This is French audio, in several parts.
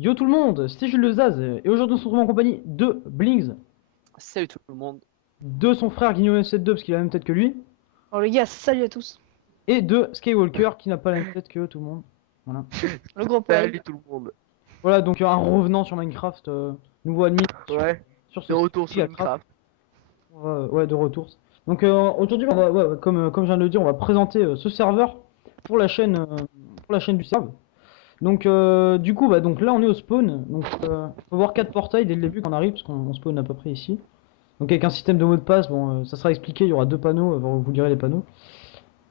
Yo tout le monde, c'est Jules le Zaz, et aujourd'hui on se retrouve en compagnie de Blings, Salut tout le monde. de son frère Guigno M72 parce qu'il a la même tête que lui, Alors les gars, salut à tous. et de Skywalker qui n'a pas la même tête que tout le monde. Voilà, Le gros poil. Salut tout le monde. voilà donc un revenant sur Minecraft, nouveau admin Ouais, sur de ce retour site sur Minecraft. Minecraft. Ouais, de retour. Donc aujourd'hui, comme je viens de le dire, on va présenter ce serveur pour la chaîne du serveur. Donc du coup, donc là on est au spawn, donc faut voir 4 portails dès le début quand on arrive, parce qu'on spawn à peu près ici. Donc avec un système de mot de passe, bon, ça sera expliqué, il y aura deux panneaux, vous lirez les panneaux.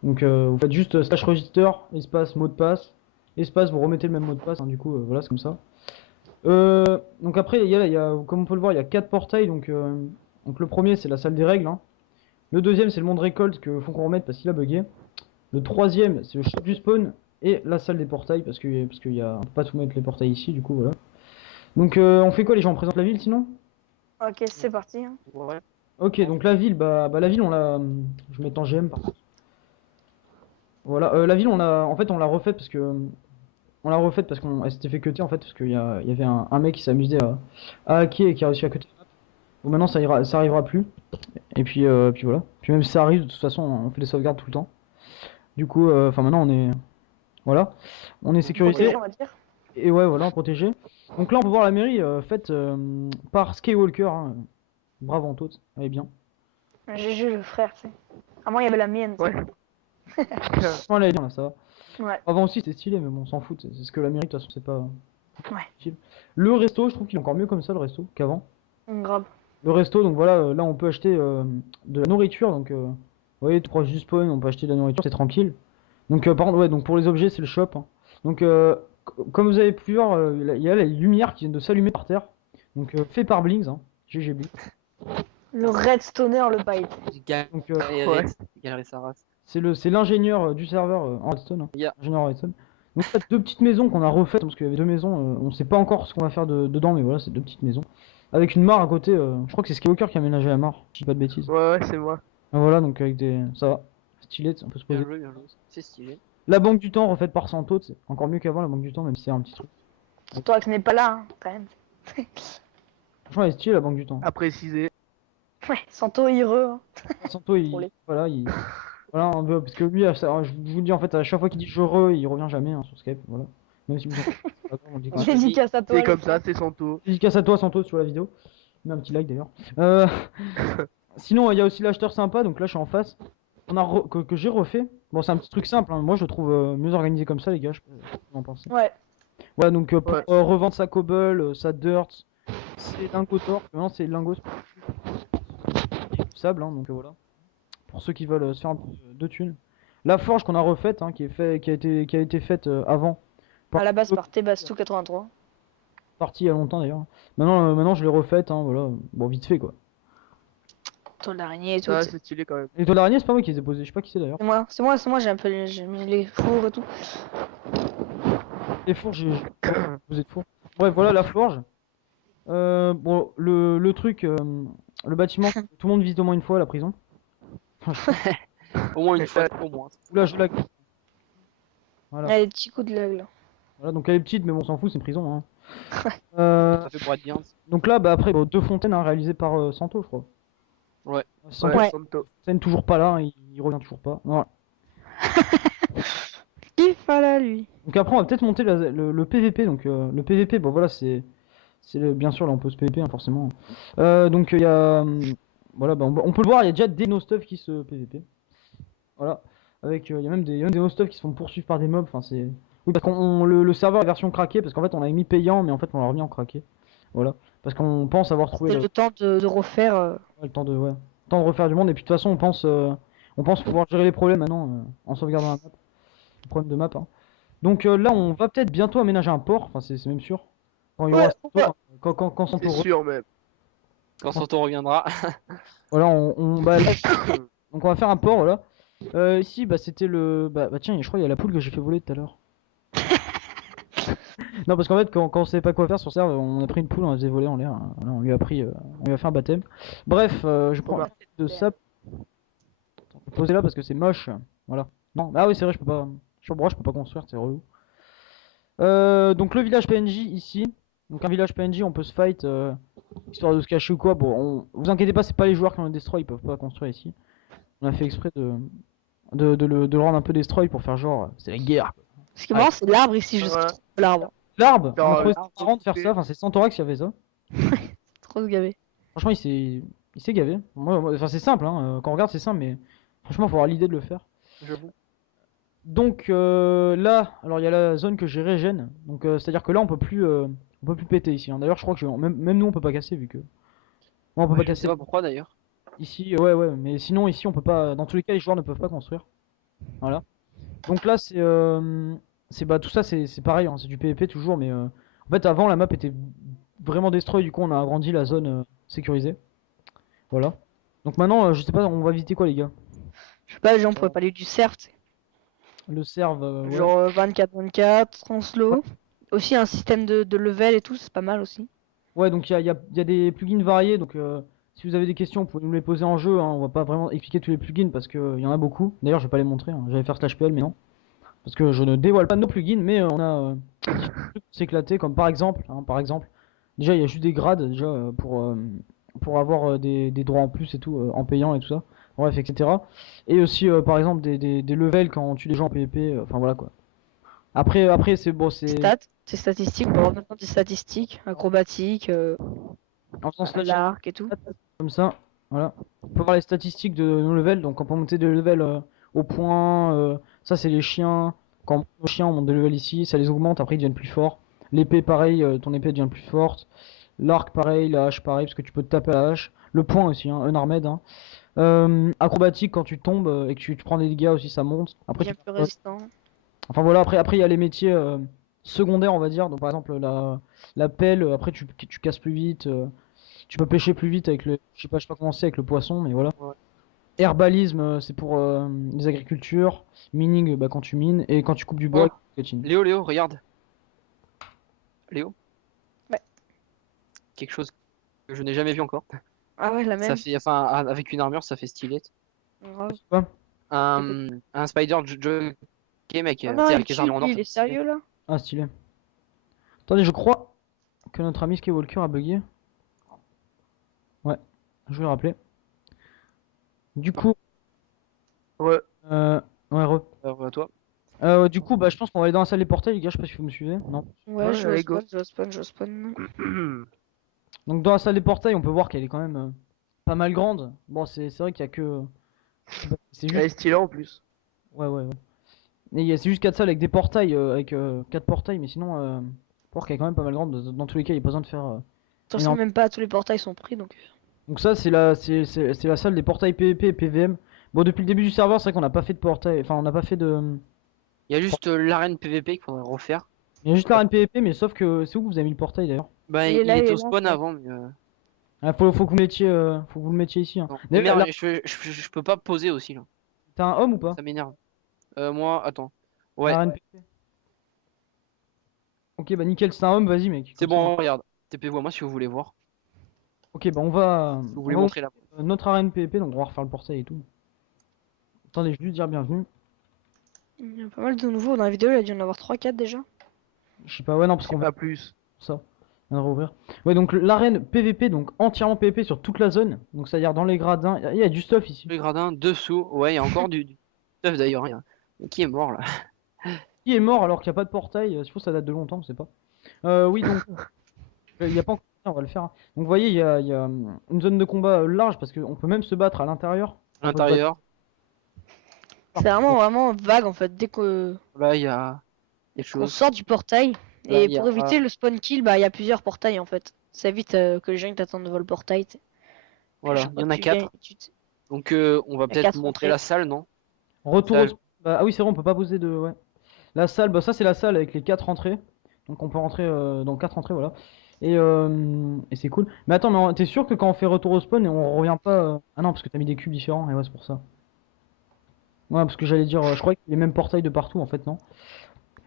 Donc vous faites juste slash register, espace mot de passe, espace vous remettez le même mot de passe, hein, du coup voilà c'est comme ça. Donc après comme on peut le voir il y a 4 portails, donc le premier c'est la salle des règles, hein. Le deuxième c'est le monde récolte que faut qu'on remette parce qu'il a bugué. Le troisième c'est le shop du spawn et la salle des portails parce qu'il y a on peut pas tout mettre les portails ici du coup voilà. Donc on fait quoi les gens, on présente la ville sinon? Ok, c'est parti. Hein. Ouais. Ok, donc la ville, la ville on l'a, je vais mettre en GM par contre. Voilà, la ville on l'a refaite parce que, elle s'était fait cutter en fait parce qu'il y avait un mec qui s'amusait à hacker et qui a réussi à cutter. Bon maintenant ça arrivera plus. Et puis voilà. Puis même si ça arrive, de toute façon on fait des sauvegardes tout le temps. Du coup, enfin maintenant voilà, on est sécurisé. Protégé, on va dire. Et ouais voilà, protégé. Donc là on peut voir la mairie faite par Skywalker, hein. Bravo Anto, elle est bien. GG le frère, tu sais. À moi, il y avait la mienne. tu sais. Ouais. Franchement, elle est bien là, ça va. Ouais. Avant aussi c'était stylé, mais bon, on s'en fout, c'est ce que la mairie, de toute façon, c'est pas Ouais. stylé. Le resto, je trouve qu'il est encore mieux comme ça, le resto, qu'avant. Grave. Le resto, donc voilà, là on peut acheter de la nourriture, donc vous voyez, tout proche du spawn, on peut acheter de la nourriture, c'est tranquille. Donc par contre, ouais, donc pour les objets, c'est le shop, hein. Donc comme vous avez pu voir, il y a les lumières qui viennent de s'allumer par terre. Donc fait par Blings, hein, GG Blings. Le redstoner, le bite. Donc Ouais. Galérer sa race. c'est l'ingénieur du serveur en redstone, hein. Yeah. Ingénieur en redstone. Donc il y a deux petites maisons qu'on a refaites parce qu'il y avait deux maisons, on sait pas encore ce qu'on va faire dedans, mais voilà, c'est deux petites maisons. Avec une mare à côté, je crois que c'est Skywalker qui a aménagé la mare, si je dis pas de bêtises. Ouais, c'est moi. Ah, voilà, donc avec des. Ça va, stylé, on peut se poser. Bien joué. C'est stylé. La banque du temps refaite par Santo, c'est encore mieux qu'avant la banque du temps, même si c'est un petit truc. Toi qui n'es pas là, hein, quand même. Franchement, elle est stylée la banque du temps. À préciser. Ouais, Santo heureux. Hein. Santo, voilà, voilà, parce que lui, je vous le dis en fait, à chaque fois qu'il dit je il revient jamais hein, sur Skype, voilà. Même si vous on dit quand même. Dédicace à toi. C'est le comme frère. ça, c'est son tour. Dédicace à toi, Santo, sur la vidéo. Mets un petit like d'ailleurs. Sinon, il y a aussi l'acheteur sympa, donc là je suis en face. Que j'ai refait. Bon, c'est un petit truc simple, hein. Moi je le trouve mieux organisé comme ça, les gars. Je sais pas ce que vous en pensez. Ouais. Ouais, donc pour Ouais. revendre sa cobble, sa dirt, c'est lingots d'or. Maintenant, c'est lingots du sable, hein, donc voilà. Pour ceux qui veulent se faire un peu de thunes. La forge qu'on a refaite, hein, qui a été faite avant. À la base, par Tebastou 83. Partie il y a longtemps d'ailleurs. Maintenant je l'ai refaite, hein, voilà. Bon, vite fait quoi. Toi, l'araignée et tout. Ouais, tu sais. c'est stylé quand même. Et toi, l'araignée, c'est pas moi qui les ai posés, je sais pas qui c'est d'ailleurs. C'est moi, j'ai un peu j'ai mis les fours et tout. Les fourges, vous êtes four. Bref, voilà la forge. Bon, le truc, le bâtiment, tout le monde visite au moins une fois la prison. Au moins une fois, au moins. Oula, je lag. Voilà. Il y a des petits coups de l'aigle. Voilà, donc elle est petite, mais bon, on s'en fout, c'est une prison, hein. Ça fait pour être bien. Donc là, bah après, deux fontaines hein, réalisées par Santo, je crois. Ouais. Santo, Ouais. Santo. Fontaine toujours pas là, hein, il revient toujours pas. Voilà. Il fallait lui. Donc après, on va peut-être monter le PVP. Donc le PVP, bon voilà, bien sûr, là on peut se PVP, hein, forcément. Donc il y a. Voilà, bah, on peut le voir, il y a déjà des no stuff qui se PVP. Voilà. Avec, il y a même des no stuff qui se font poursuivre par des mobs. Enfin, c'est. Oui, parce qu'on le serveur est version craquée, parce qu'en fait on a mis payant, mais en fait on l'a remis en craqué. Voilà. Parce qu'on pense avoir trouvé C'était le temps de refaire. le temps de, ouais, le temps de refaire du monde. Et puis de toute façon, on pense pouvoir gérer les problèmes maintenant en sauvegardant la map. Le problème de map, hein. Donc là, on va peut-être bientôt aménager un port. Enfin, c'est même sûr. Quand il y aura Ouais, Santo, hein, quand Santo C'est sûr même. Quand Santo reviendra. voilà, donc on va faire un port, voilà. Ici, bah c'était le, bah tiens, je crois il y a la poule que j'ai fait voler tout à l'heure. Non, parce qu'en fait, quand on savait pas quoi faire sur serve, on a pris une poule, on la faisait voler en l'air, hein. Voilà, on lui a fait un baptême. Bref, je prends la tête de sap. Attends, je vais poser là parce que c'est moche. Voilà. Non, ah oui, c'est vrai, je peux pas construire, c'est relou. Donc le village PNJ ici. Donc un village PNJ, on peut se fight histoire de se cacher ou quoi. Bon, vous inquiétez pas, c'est pas les joueurs qui ont le destroy, ils peuvent pas construire ici. On a fait exprès de le rendre un peu destroy pour faire genre c'est la guerre. Ce qui est marrant, c'est l'arbre ici, je Voilà. trouve l'arbre. L'arbre, on a Genre, trouvé l'arbre, ça marrant de faire c'est- ça. Enfin, c'est Santorax qui a fait ça. Trop gavé. Franchement, il s'est gavé. Enfin, c'est simple, hein. Quand on regarde, c'est simple, mais franchement, faut avoir l'idée de le faire. J'avoue. Donc là, alors il y a la zone que j'ai régène. Donc c'est-à-dire que là, on peut plus péter ici, hein. D'ailleurs, je crois que même nous, on peut pas casser vu que. Ouais, on peut pas Je sais casser pas pourquoi d'ailleurs. ici. Ouais, mais sinon ici, on peut pas. Dans tous les cas, les joueurs ne peuvent pas construire. Voilà. Donc là, c'est bah tout ça, c'est pareil, hein, c'est du PvP toujours, mais en fait, avant, la map était vraiment destroy. Du coup, on a agrandi la zone sécurisée. Voilà. Donc maintenant, je sais pas, on va visiter quoi, les gars? Je sais pas, les gens pourraient parler du surf, tu sais. Le serve. Ouais. Genre 24-24, translow. Aussi un système de level et tout, c'est pas mal aussi. Ouais, donc il y a des plugins variés. Donc si vous avez des questions, vous pouvez nous les poser en jeu, hein. On va pas vraiment expliquer tous les plugins parce qu'il y en a beaucoup. D'ailleurs, je vais pas les montrer, hein. J'allais faire slash PL, mais non. Parce que je ne dévoile pas nos plugins, mais on a des petits trucs pour s'éclater, comme par exemple, déjà il y a juste des grades déjà pour avoir des droits en plus et tout, en payant et tout ça. Bref, etc. Et aussi par exemple des levels quand on tue des gens en PvP, enfin voilà quoi. Après c'est bon, c'est Stats, c'est statistiques, on peut avoir maintenant des statistiques, acrobatiques, en faisant slash l'arc et tout. comme ça, voilà. On peut voir les statistiques de nos levels, donc on peut monter de level au point, ça c'est les chiens, quand on monte nos chiens on monte de level ici, ça les augmente, après ils deviennent plus forts. L'épée pareil, ton épée devient plus forte. L'arc pareil, la hache pareil, parce que tu peux te taper à la hache. Le point aussi, hein, unarmed. Hein. Acrobatique quand tu tombes et que tu prends des dégâts aussi ça monte. Après Bien tu plus résistant. Enfin voilà, après il y a les métiers secondaires on va dire, donc par exemple la pelle, après tu casses plus vite, tu peux pêcher plus vite avec le, je sais pas comment c'est avec le poisson, mais voilà. Ouais. Herbalisme, c'est pour les agricultures, mining bah, quand tu mines, et quand tu coupes du bois, Oh. catching. Léo, regarde. Léo. Ouais. Quelque chose que je n'ai jamais vu encore. Ah ouais, la même. Ça fait, enfin, avec une armure, ça fait stylé. Grave. Un spider jockey, mec. Ah Tu non, sais, il, avec les armures en or. il est sérieux là? Ah stylé. Attendez, je crois que notre ami Skywalker a bugué. Ouais, je vais le rappeler. Du coup, Ouais. ouais, À toi. du coup, bah je pense qu'on va aller dans la salle des portails, les gars, je sais pas si vous me suivez, non? Ouais, Ouais, je allez, go. spawn. Donc dans la salle des portails, on peut voir qu'elle est quand même pas mal grande. Bon, c'est vrai qu'il y a que... C'est Elle est juste... stylée en plus. Ouais. Et c'est juste 4 salles avec des portails, avec 4 portails, mais sinon, faut voir qu'elle est quand même pas mal grande. Dans tous les cas, il n'y a pas besoin de faire... De toute façon, énorme. même pas tous les portails sont pris donc. Donc ça, c'est la salle des portails PvP et PVM. Bon, depuis le début du serveur, c'est vrai qu'on n'a pas fait de portail, enfin on n'a pas fait de... Il y a juste l'arène PVP qu'il faudrait refaire. Il y a juste l'arène PvP, mais sauf que... C'est où que vous avez mis le portail d'ailleurs? Bah, Il est il là, était il est au là, spawn ouais. avant, mais. Ah, faut que vous mettiez, faut que vous le mettiez ici. Hein. Non. D'ailleurs, Merde, là, je peux pas poser aussi là. t'as un homme ou pas? Ça m'énerve. Moi, attends. Ouais, L'arène PvP. Ok, bah nickel, c'est un homme, vas-y mec. c'est Comme ça. bon, regarde. TP-vous à moi si vous voulez voir. Ok, bah on va... Si vous on voulez va montrer là. notre arène PvP, donc on va refaire le portail et tout. Attendez, je vais juste dire bienvenue. Il y a pas mal de nouveaux dans la vidéo, il a dû en avoir 3-4 déjà. Je sais pas, ouais non, parce C'est qu'on pas va plus. ça. On va rouvrir. Ouais, donc l'arène PvP, donc entièrement PvP sur toute la zone. Donc c'est-à-dire dans les gradins, il y a du stuff ici. Les gradins dessous. Ouais, il y a encore du stuff d'ailleurs. Qui est mort là? Qui est mort alors qu'il n'y a pas de portail? Je pense que ça date de longtemps, je sais pas. Oui, donc il n'y a pas encore... On va le faire. Hein. Donc vous voyez, il y a une zone de combat large parce qu'on peut même se battre à l'intérieur. À l'intérieur. C'est vraiment vague en fait. Dès que Là, il y a des on choses. sort du portail, Là, et il y a- pour éviter le spawn kill, bah il y a plusieurs portails en fait. Ça évite que les gens t'attendent devant le portail. Tu sais. Voilà, Chaque il y en fois a que tu viens, 4. tu te- Donc, on va peut-être 4 montrer entrées. la salle, non? Retour Salle. ah oui, c'est vrai, on peut pas poser de... Ouais. La salle, bah ça c'est la salle avec les 4 entrées. Donc on peut rentrer dans 4 entrées, voilà. Et c'est cool. Mais attends, mais t'es sûr que quand on fait retour au spawn, on revient pas... Ah non, parce que t'as mis des cubes différents, et ouais, c'est pour ça. Ouais, parce que j'allais dire, je croyais qu'il y avait les mêmes portails de partout, en fait, non.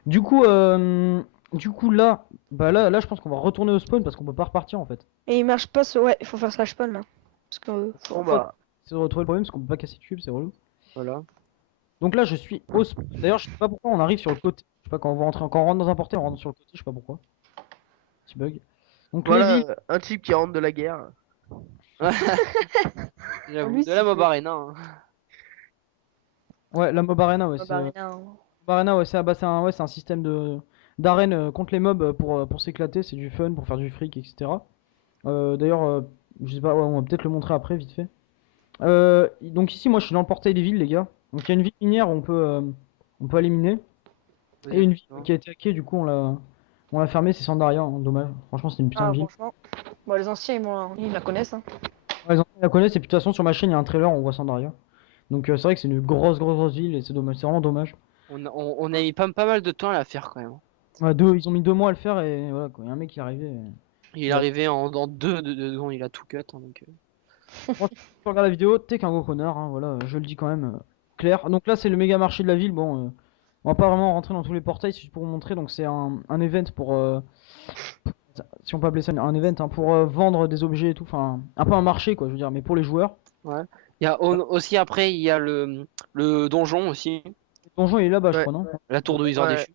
Du coup, là, bah là, je pense qu'on va retourner au spawn parce qu'on peut pas repartir, en fait. Et il marche pas ce. Ouais, il faut faire slash spawn là. Parce que. Bon bah. C'est de retrouver le problème parce qu'on peut pas casser de cubes, c'est relou. Voilà. Donc là, je suis au spawn. D'ailleurs, je sais pas pourquoi on arrive sur le côté. Je sais pas, quand on rentre dans un portail, on rentre sur le côté, je sais pas pourquoi. Petit bug. Donc les Voilà, villes, un type qui rentre de la guerre. J'avoue, Lui, de la c'est Mob fait. Arena. Hein. ouais, la Mob Arena, ouais, Mob c'est Arena, hein. Mob Arena, ouais, c'est un système de d'arène contre les mobs pour s'éclater, c'est du fun, pour faire du fric, etc. D'ailleurs, je sais pas, ouais, on va peut-être le montrer après, vite fait. Donc ici, moi, je suis dans le portail des villes, les gars. Donc il y a une ville minière où on peut aller miner. Et une ville qui a été hackée, du coup, on l'a fermée, c'est Sandaria, hein, dommage. Franchement, c'était une putain Ah, de ville. franchement. Bon, les anciens, ils la connaissent. Hein. Ouais, les enfants la connaissent, et puis de toute façon, sur ma chaîne, il y a un trailer, on voit Sandaria. Donc c'est vrai que c'est une grosse ville, et c'est dommage, c'est vraiment dommage. On a mis pas mal de temps à la faire quand même. Ouais, ils ont mis 2 mois à le faire, et voilà, quoi. Il y a un mec qui est arrivé. Il est arrivé en 2 secondes, il a tout cut. Hein, donc, Franchement, si tu regardes la vidéo, t'es qu'un gros connard, hein, voilà, je le dis quand même clair. Donc là, c'est le méga marché de la ville. Bon, on va pas vraiment rentrer dans tous les portails, c'est juste pour vous montrer. Donc c'est un event pour, si on peut appeler ça un event, hein, pour vendre des objets et tout. Enfin, un peu un marché, quoi, je veux dire, mais pour les joueurs. ouais. Il y a aussi après, il y a le donjon aussi, Le donjon, il est là-bas, je Ouais. crois, non? la tour de Wizard Ouais. déchu.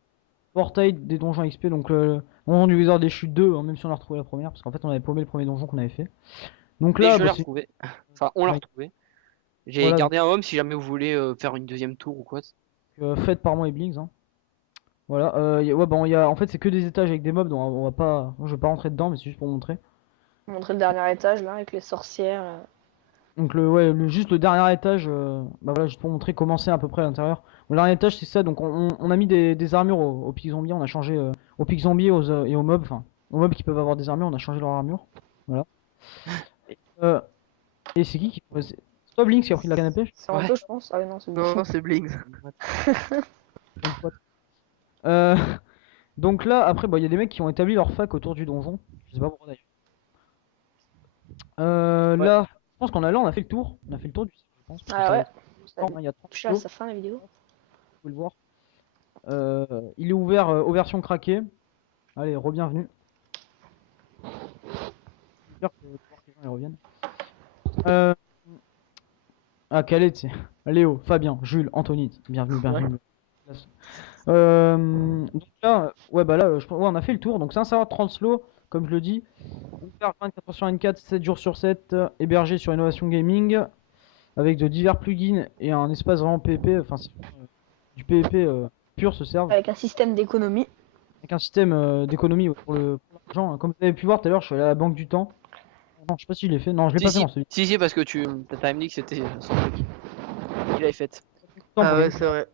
Portail des donjons XP, donc le donjon du Wizard des Chutes 2, hein, même si on a retrouvé la première, parce qu'en fait, on avait paumé le premier donjon qu'on avait fait. Donc Mais là, je bah, l'ai c'est retrouvé. Enfin, on l'a Ouais. retrouvé. J'ai Voilà, gardé un homme si jamais vous voulez faire une deuxième tour ou quoi. fait par moi et Blinks, hein. Voilà, ouais, bon, en fait, c'est que des étages avec des mobs, donc on va pas, moi, je vais pas rentrer dedans, mais c'est juste pour montrer. Montrer le dernier étage là avec les sorcières. Donc ouais, juste le dernier étage, bah voilà, juste pour montrer comment c'est à peu près à l'intérieur. Le dernier étage, c'est ça, donc on a mis des armures aux pics zombies, on a changé aux pics zombies et aux mobs, enfin aux mobs qui peuvent avoir des armures, on a changé leur armure. Voilà. Euh, et c'est qui c'est toi Blinks qui a pris de la canne à pêche? C'est Anto, je pense. Ah, ouais, non, c'est Non, bon. c'est Blinks. Une fois. Euh, donc là, après, bah il y a des mecs qui ont établi leur fac autour du donjon. Je sais pas pourquoi d'ailleurs. Ouais. Là, je pense qu'on a fait le tour. On a fait le tour du site, je pense. parce que Ah ouais. ça- il y a 30 Je suis à kilos. sa fin la vidéo. Vous pouvez le voir. Il est ouvert aux versions craquées. Allez, re-bienvenue. J'espère que les gens y reviennent. Euh... Ah, Khaled, c'est Léo, Fabien, Jules, Anthony. Bienvenue. Donc là, ouais, bah là, ouais, on a fait le tour. Donc c'est un serveur Translow, comme je le dis. Ouvert 24 heures sur 24, 7 jours sur 7, hébergé sur Innovation Gaming, avec de divers plugins et un espace vraiment PvP. Enfin, c'est du PvP pur ce serveur. Avec un système d'économie. Avec un système d'économie pour l'argent, hein. Comme vous avez pu voir tout à l'heure, je suis allé à la banque du temps. Non, je sais pas si je l'ai fait. Non, je l'ai pas fait dans celui. Si, parce que t'as dit que c'était son truc. Il l'avait fait. Ah ouais, c'est vrai.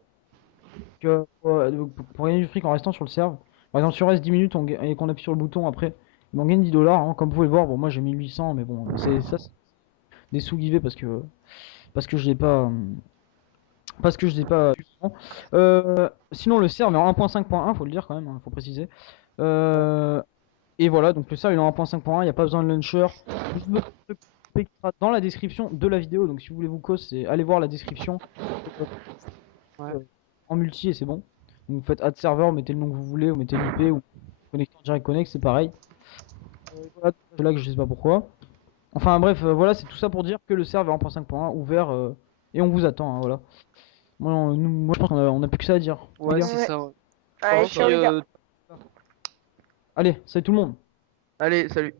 Pour gagner du fric en restant sur le serve. Par exemple, si on reste 10 minutes et qu'on appuie sur le bouton après, on gagne 10 dollars, hein. Comme vous pouvez le voir, bon, moi j'ai 1800, mais bon, c'est des sous givés parce que je l'ai pas. Parce que je l'ai pas. Sinon, le serve est en 1.5.1, faut le dire quand même, hein, faut préciser. Et voilà, donc le serve il est en 1.5.1, il n'y a pas besoin de launcher. Juste besoin de truc qui sera dans la description de la vidéo, donc si vous voulez vous cause, c'est allez voir la description. Ouais. En multi et c'est bon. Donc vous faites add serveur, vous mettez le nom que vous voulez, vous mettez l'IP ou connecter en direct connect, c'est pareil. Voilà, c'est là que je sais pas pourquoi. Enfin bref, voilà, c'est tout ça pour dire que le serveur est en 1.5.1 ouvert et on vous attend, hein, voilà. Moi je pense qu'on a plus que ça à dire. Ouais, Les gars. c'est ça. Ouais. Allez, ciao les gars. Allez, salut tout le monde. Allez, salut.